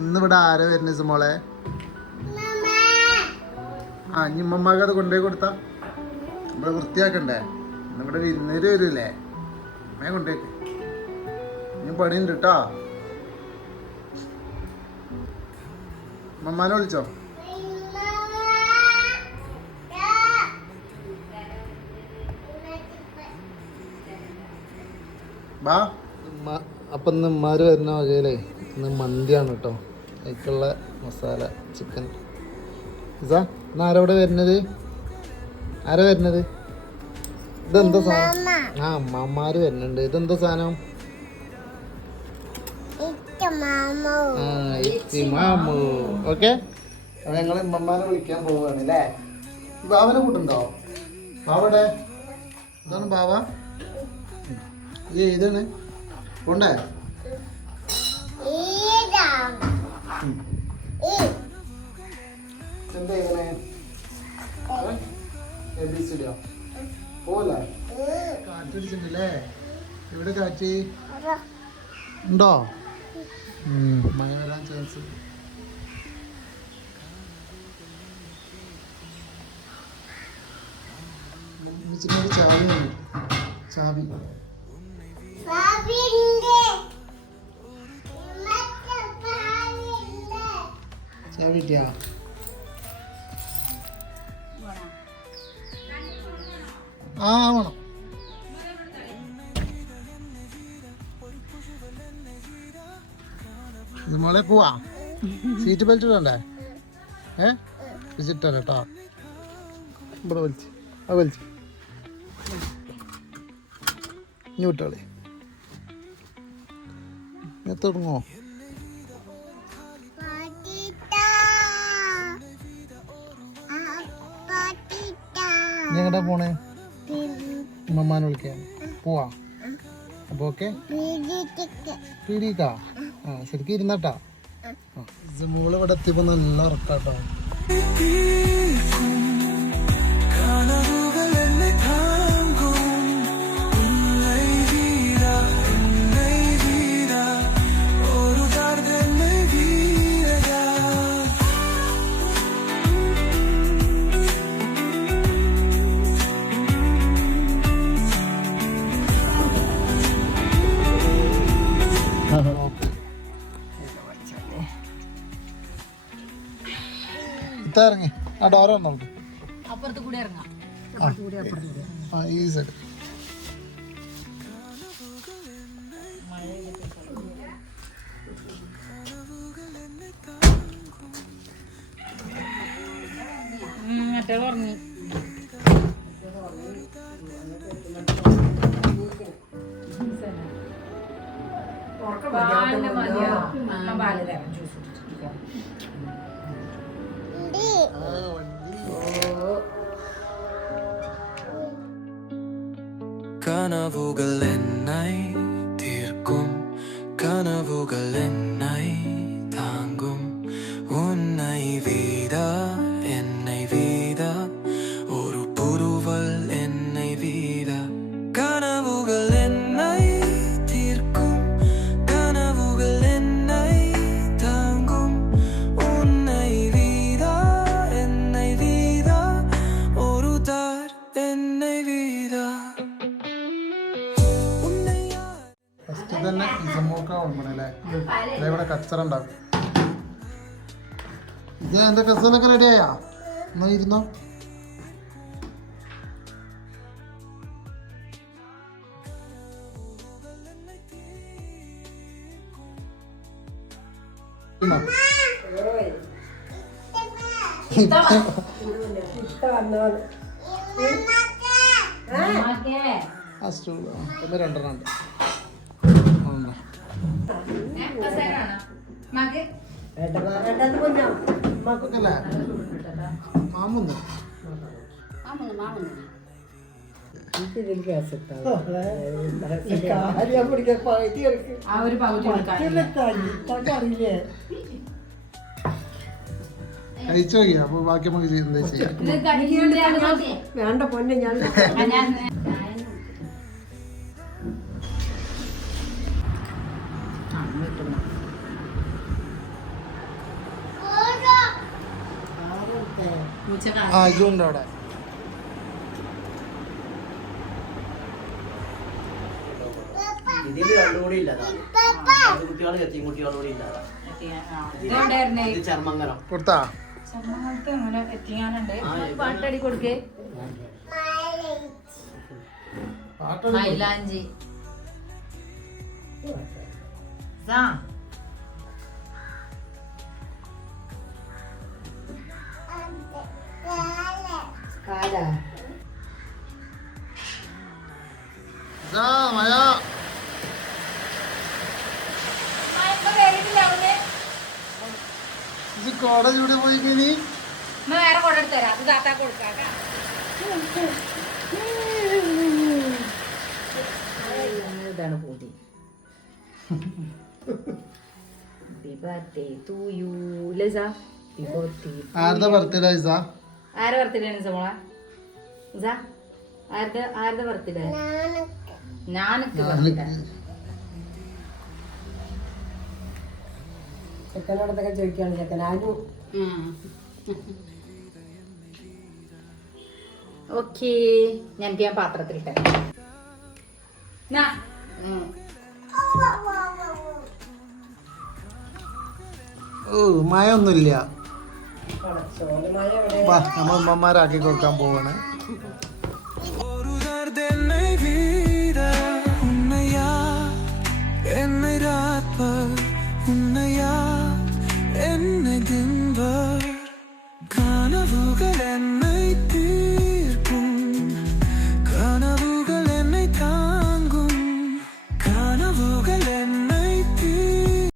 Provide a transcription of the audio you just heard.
ഇന്ന് ഇവിടെ ആരാ വരുന്നത് മോളെ? ആ ഇനി ഉമ്മമാക്ക് അത് കൊണ്ടുപോയി കൊടുത്താ. ഇവിടെ വൃത്തിയാക്കണ്ടേ? ഇവിടെ വിരുന്നേര് വരൂലേ അമ്മയെ കൊണ്ടുപോയി ഇനി പണിയുണ്ട് കേട്ടോ മമ്മാനെ വിളിച്ചോ? അപ്പം ഉമ്മാര് വരുന്ന വകയിലേ ഇന്ന് മന്തിയാണ് കേട്ടോ അതിക്കുള്ള മസാല ചിക്കൻ സാ ഇന്ന് ആരോടെ വരുന്നത്? ആരാ വരുന്നത്? ഇതെന്താ സാധനം? ആ അമ്മമാര് വരുന്നുണ്ട്. ഇതെന്താ സാധനം? ഓക്കെ? അപ്പൊ വിളിക്കാൻ പോവാണ് അല്ലേ? ബാവനെ കൂട്ടുണ്ടോ ബാബടെ ഇതാണ് ബാവാ ഇത് ഇതാണ് കൊണ്ടേ എന്താ ഇങ്ങനെ എബിസിഡിയോ പോലെ കാറ്റടിച്ചിട്ടുണ്ടല്ലേ? എവിടെ കാറ്റ്? ഉണ്ടോ? മഴ വരാൻ ചാൻസ് ഒരു ചാവി. കിട്ടിയാ ആ വേണം. ഇത് മോളെ പോവാ. സീറ്റ് ബെൽറ്റ് ഇടണ്ടേ? ഏ? വിസിറ്റ് കേട്ടോ. ഇവിടെ വലിച്ച് ആ വലിച്ച്. ഇനി വിട്ടോളി. തുടങ്ങോ എങ്ങോട്ടാ പോണേ? ഉമ്മമാനെ വിളിക്കാൻ പോവാ? അപ്പൊ ഓക്കെ? പീടിക്കാ ആ ശരിക്കും ഇരുന്നട്ടാ. മോൾ ഇവിടെ എത്തിയപ്പോ നല്ല ഉറക്കാട്ടോ. ഇത്ത ഇറങ്ങി ആ ഡോർ നമുക്ക് അപ്പുറത്ത് കൂടി ഇറങ്ങാം ആ ഈ സൈഡ് മറ്റേ ഉറങ്ങി പാലിന് മതിയോ അമ്മ പാൽ തരാം ജ്യൂസ് Of galen തന്നെ ഇസമോക്ക ഓർമ്മണല്ലേ ഇവിടെ കച്ചറ ഉണ്ടാവും ഇത് എന്റെ കസനൊക്കെ റെഡിയായാ എന്നാ ഇരുന്നോ? രണ്ടെണ്ണം ഉണ്ട്. മക്കൾക്കല്ലേ മാമൊന്ന്. കഴിച്ചു നോക്കിയാ? അപ്പൊ ബാക്കി നമുക്ക് ചെയ്യ- എന്താ വേണ്ട പൊന്നെ ഞാൻ ആ ഇതും ഉണ്ട് അവിടെ. ഇതിൽ രണ്ടും കൂടി ഇല്ലതാണ് കുട്ടികൾ എത്തി കുട്ടികളും കൂടി ഇല്ലാതാ ഇതെവിടെയായിരുന്നേ ഇത് ചർമ്മങ്കരം കൊടുത്താ? ചമ്മങ്ങലത്ത് അങ്ങനെ എത്തിയാനുണ്ട് ആ, പാട്ടടി കൊടുക്കേ. മൈലാഞ്ചി. സാ ഇതാ മഴ. കോട ചൂട് പോയി കഴിഞ്ഞി വേറെ കോട തരാം. അത് താത്താ കൊടുക്കാം. ഇതാണ് പൂതി. ലിസ. To ആരുടെ ബർത്ത്ഡേ ഇസാ ആരുടെ ബർത്ത്ഡേ ആണ് സമോള ഇസ ആരുടെ ആരുടെ ബർത്ത്ഡേ ഞാനക്ക് ബർത്ത്ഡേ ചെക്കനോടത്തൊക്കെ ചോദിക്കുകയാണ് ചെക്കൻ. ആരും ഓക്കേ. ഞാൻ ഞാൻ പാത്രത്തിലിട്ടെ. മഴ ഒന്നുമില്ല നമ്മൾ ഉമ്മമാരാക്കി കൊടുക്കാൻ പോവാണ്. Thank you.